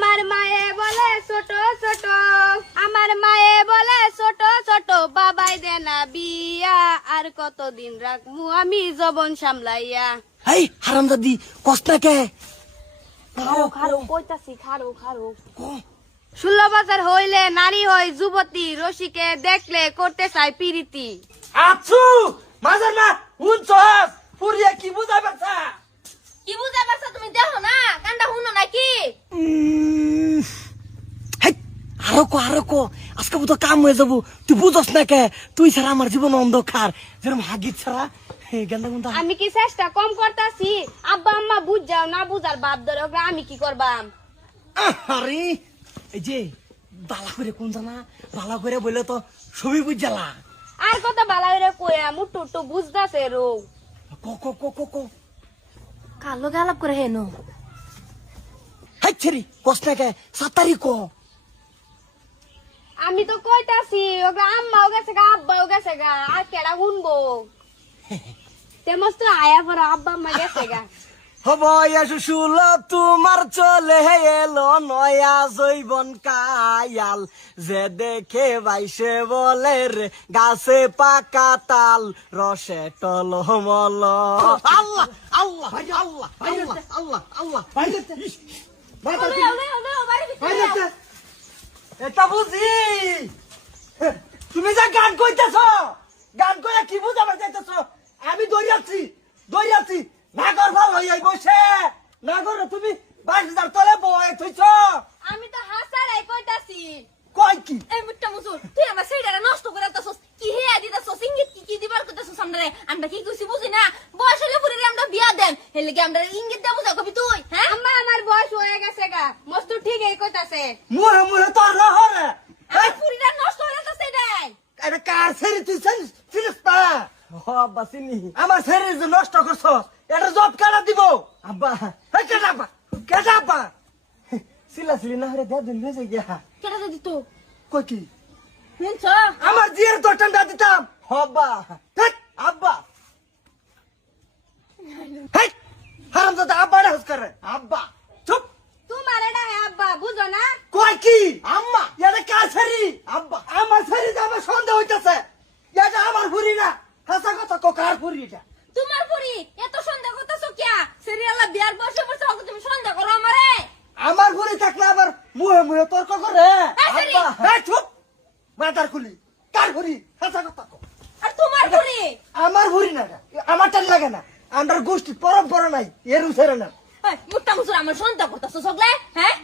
আমার মায়ে বলে ছোট ছোট, আমার মায়ে বলে ছোট ছোট, বাবাই দে না বিয়া, আর কতদিন রাখমু আমি জবন সামলাইয়া। এই হারামজাদি কষ্ট না কে? খারো খারো কইতাছি, খারো খারো। 16 বছর হইলে নারী হয় যুবতী, রসিকে দেখলে করতে চাই পিরিতি। আছু মাজার না উনছস পুরিয়া কি বুঝাই পারছা? কি বুঝা পারছ তুমি? দেখো না কান্ডা হুনো নাকি? হেই আরো কো আজকে তো কাম হয়ে যাবো। তুই বুঝস না কে? তুই ছাড়া আমার জীবন অন্ধকার, যেরকম হাগিত ছাড়া গেন্দা গুন্দা। আমি কি চেষ্টা কম করতাছি? আব্বা আম্মা বুঝ যাও না, বুঝার বাপ ধরে ওকে আমি কি করবাম? আরে এই যে বালা করে কোন জানা, বালা করে বলে তো সবই বুঝ জ্বালা। আর কত বালা হইরে কইয়া মুট্টু টু বুঝতাছে রো। কো কো কো কো কো কালো গালাপ করে হেনো। হাই ছেড়ি কষ্ট না কে? সাতারি কো। আমি তো কইতাছি ওকে আম্মাও গেছে গা, আব্বাও গেছে গা, আর কেডা শুনবো? তেমস তো আয়া পর আব্বা আম্মা গেছে গা। হব শুল তোমার চলে এলো নয়া জৈবন কায়াল, যে দেখে বাইসে বলে রে গাছে পাকা তাল, রসে টলমল। আল্লাহ আল্লাহ আল্লাহ আল্লাহ আল্লাহ আল্লাহ এটা বুঝি। তুমি যা গান কইতেছ, গান কইয়া কি বুঝাবার যাইতেছ? আমি দৌড়াচ্ছি নাগর ভাল হইয়া বসে নাগর, তুমি 22,000 তলে বয়ে থইছ। আমি তো হাসারাই কইতাছি। কই কি এই মুট্টা মুসুর, তুই আমার সেইটারে নষ্ট করে দিতাছস। কি হে দিতাছস? ইঙ্গিত কি দিবার কইতাছস আমরারে? আমরা কি কইছি বুঝি না? বয়স হলে পুরে আমরা বিয়া দেন, হেলে কি আমরা ইঙ্গিত দেব বুঝা কবি তুই? হ্যাঁ আম্মা আমার বয়স হয়ে গেছে গা, মস্ত ঠিক এই কইতাছে। মুহে মুহে তোর নহরে আমার পুরিটা নষ্ট হয়ে যাচ্ছে এটাই। এটা কার ছেড়ে তুই চিনিস পা? ও আব্বা চিনি। আমার ছেড়ে যে নষ্ট করছ, এটা জব কাটা দিব আব্বা। এই কেটা আব্বা সিলি না হরে দে দিন হয়ে গিয়া। কেটা দিত? কই কি শুনছ? আমার জিয়ের দোটানটা দিতাম আব্বা। হেই আব্বা, হেই হারামজাদা আব্বা রে করে আব্বা। চুপ। তোমার এটা হে আব্বা, বুঝো না? কই কি আম্মা? এটা কার ছেড়ি আব্বা? আমার ছেড়ি যে আমার সন্দেহ হইতাছে, এটা আমার ভুরি না। হাসা কথা কো, কার ভুরি এটা? তোমার পুরি এত সন্দেহ করতেছো কিয়া? সিরিয়ালা বিয়ার বসে বসে ওকে তুমি সন্দেহ করো আমারে? আমার ভুরি থাকলে আবার মুহে মুহে তর্ক করে ছেড়ি। আব্বা। এই চুপ, মাথার খুলি। কার ভুরি? হাসা কথা কো। আর তোমার পুরি? আমার ভুরি না, আমার টান লাগে না। আমার গোষ্ঠী পরম্পরা নাই এর উছেরে না। মুট্টা মুসুর আমার সন্দেহ করতেছো সগলে? হ্যাঁ